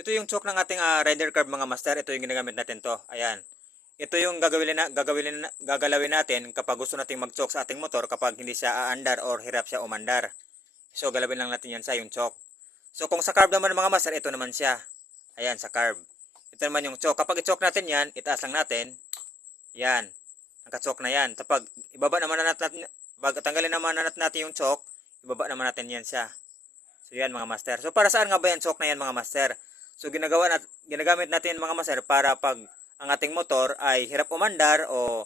ito yung choke ng ating rider curve mga master. Ito yung ginagamit natin to. Ayan. Ito yung gagalawin natin kapag gusto nating mag-choke sa ating motor kapag hindi siya aandar or hirap siya umandar. So galawin lang natin yan sa yung choke. So kung sa carb naman mga master, ito naman siya. Ayan, sa carb. Ito naman yung choke. Kapag i-choke natin yan, itaas lang natin. Yan. Naka-choke na yan. Kapag ibaba naman na natin, tanggalin naman na natin yung choke, ibaba naman natin yan siya. So yan mga master. So para saan nga ba yan choke na yan mga master? So ginagamit natin mga master para pag ang ating motor ay hirap umandar o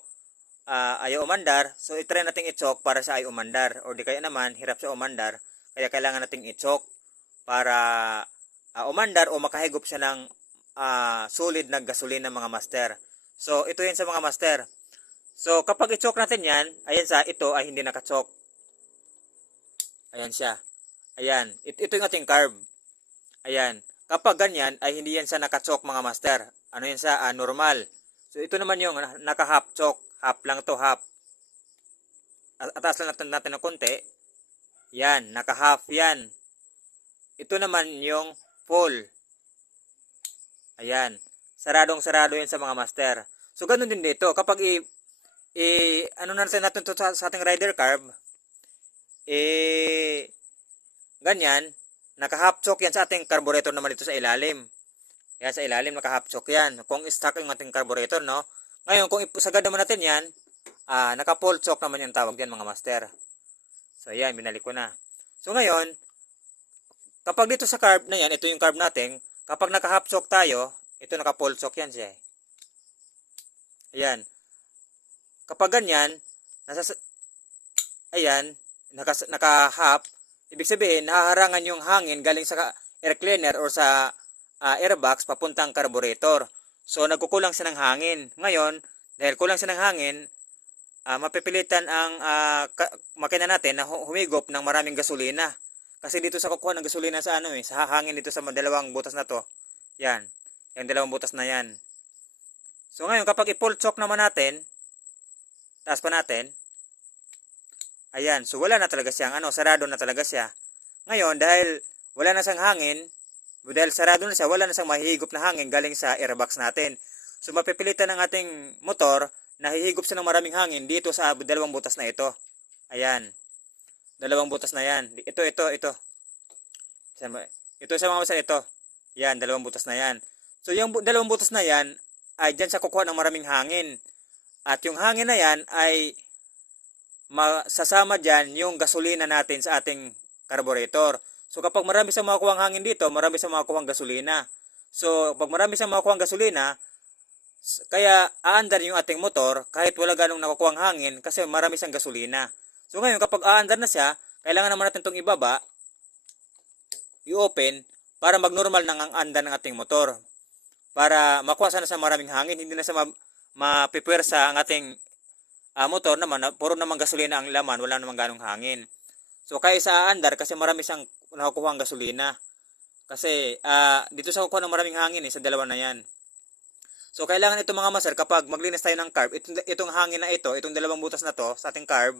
ayaw umandar, so itry natin i-choke para sa ay umandar, o di kaya naman hirap siya umandar, kaya kailangan natin i-choke para umandar o makahigop siya ng solid na gasolina mga master. So ito yan sa mga master. So kapag i-choke natin yan, ayan sa ito ay hindi naka-choke. Ayan siya. Ayan, ito yung ating carb. Ayan. Kapag ganyan ay hindi yan sa naka-choke mga master. Ano yan sa normal. So ito naman yung naka-half choke. Half lang to, half. Atas lang natin ng konti. Yan, naka-half yan. Ito naman yung full. Ayan. Saradong-sarado yan sa mga master. So ganun din dito. Kapag ano natin to sa ating rider curve, ganyan, naka-half choke yan sa ating carburetor naman dito sa ilalim. Yan sa ilalim, naka-half choke yan. Kung stock yung ating carburetor, no? Ngayon, kung isagad naman natin yan, naka-full choke naman yung tawag yan mga master. So, yan, binalik ko na. So, ngayon, kapag dito sa carb na yan, ito yung carb natin, kapag naka-half choke tayo, ito naka-full choke yan siya. Ayan. Kapag ganyan, ayan, naka-half, ibig sabihin, nahaharangan yung hangin galing sa air cleaner or sa airbox papuntang carburetor. So, nagkukulang siya ng hangin. Ngayon, dahil kulang siya ng hangin, mapipilitan ang makina natin na humigop ng maraming gasolina. Kasi dito sa kukuha ng gasolina sa sa hangin dito sa dalawang butas na to. Yan. Yung dalawang butas na yan. So, ngayon, kapag i-full choke naman natin, taas pa natin, ayan, so wala na talaga siyang sarado na talaga siya. Ngayon, dahil wala na siyang hangin, dahil sarado na siya, wala na siyang mahihigop na hangin galing sa airbox natin. So mapipilitan ng ating motor na hihigop siya ng maraming hangin dito sa dalawang butas na ito. Ayan. Dalawang butas na yan. Ito. Ito sa mga basa ito. Yan, dalawang butas na yan. So yung dalawang butas na yan ay dyan sa kukuha ng maraming hangin. At yung hangin na yan ay masasama dyan yung gasolina natin sa ating carburetor. So kapag marami sa makukuha hangin dito, marami sa makukuha gasolina. So pag marami sa makukuha gasolina, kaya aandar yung ating motor kahit wala ganong nakukuha hangin kasi marami siyang gasolina. So ngayon kapag aandar na siya, kailangan naman natin itong ibaba, i-open para mag-normal nang ang andar ng ating motor. Para makuha sana sa maraming hangin, hindi na sa mapipwersa ang ating motor naman, puro naman gasolina ang laman, wala namang ganong hangin. So kaya sa aandar kasi marami siyang nakukuha ang gasolina. Kasi dito sa kukuha ng maraming hangin sa dalawa na yan. So kailangan ito mga master kapag maglinis tayo ng carb, itong hangin na ito, itong dalawang butas na to sa ating carb,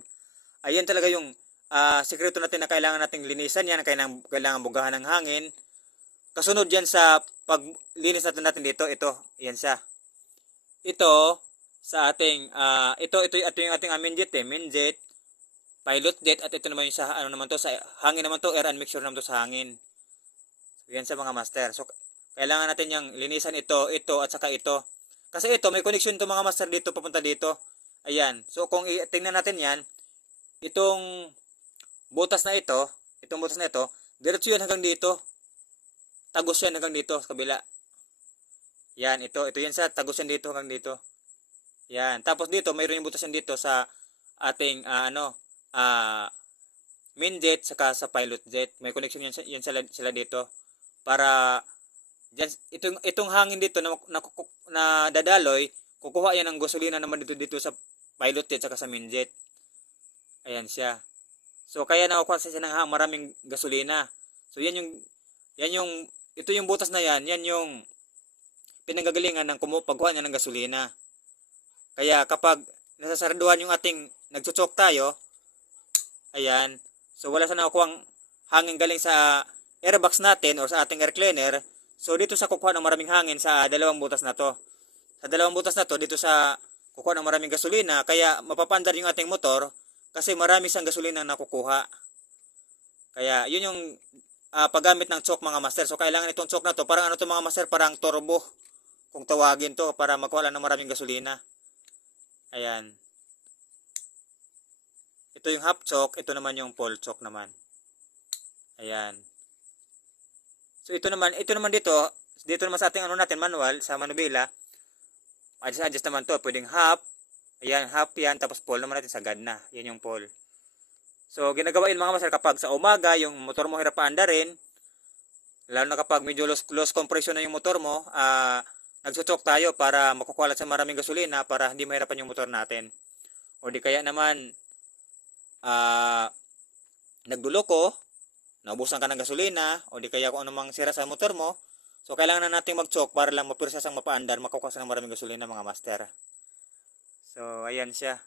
ayan talaga yung sikreto natin na kailangan nating linisan yan, kailangan bugahan ng hangin. Kasunod yan sa paglinis natin dito, yan siya. Ito sa ating ito yung ating main jet main jet, pilot jet, at ito naman yung sa naman to, sa hangin naman to, air and mixture naman to sa hangin. So, yan sa mga master. So kailangan natin yung linisan ito at saka ito. Kasi ito may connection to mga master dito papunta dito. Ayan. So kung tingnan natin yan, itong butas na ito, diretso yan hanggang dito. Tagos yan hanggang dito sa kabila. Yan, ito yan sa tagos yan dito hanggang dito. Yan. Tapos dito, mayroon yung butas yan dito sa ating main jet saka sa pilot jet. May connection yan sila dito. Para dyan, itong hangin dito na dadaloy, kukuha yan ng gasolina naman dito sa pilot jet saka sa main jet. Ayan siya. So kaya nakukuha siya ng maraming gasolina. So ito yung butas na yan yung pinanggagalingan ng pagkuha niya ng gasolina. Kaya kapag nasasarduhan yung ating nagchuchok tayo, ayan, so wala sa nakukuha hangin galing sa airbox natin o sa ating air cleaner, So dito sa kukuha ng maraming hangin sa dalawang butas na to. Sa dalawang butas na to, dito sa kukuha ng maraming gasolina, kaya mapapandar yung ating motor kasi marami siyang gasolina na nakukuha. Kaya yun yung paggamit ng choke mga master. So kailangan itong choke na to, parang ano to mga master, parang turbo kung tawagin to, para makuha lang ng maraming gasolina. Ayan. Ito yung half choke, ito naman yung full choke naman. Ayan. So ito naman dito naman sa ating ano natin manual sa manubela. Adjust naman to, pwedeng half. Ayan, half yan, tapos full naman natin sagad na. Yan yung full. So ginagawa yun mga master kapag sa umaga yung motor mo hirap paandarin, lalo na kapag medyo low compression na yung motor mo, nagsuchok tayo para makukulat sa maraming gasolina para hindi mahirapan yung motor natin. O di kaya naman nagduloko, naubusan ka ng gasolina, o di kaya kung anumang sira sa motor mo, so kailangan na natin mag-choke para lang mapirsa sang mapaandar, makukuha ng maraming gasolina mga master. So ayan siya.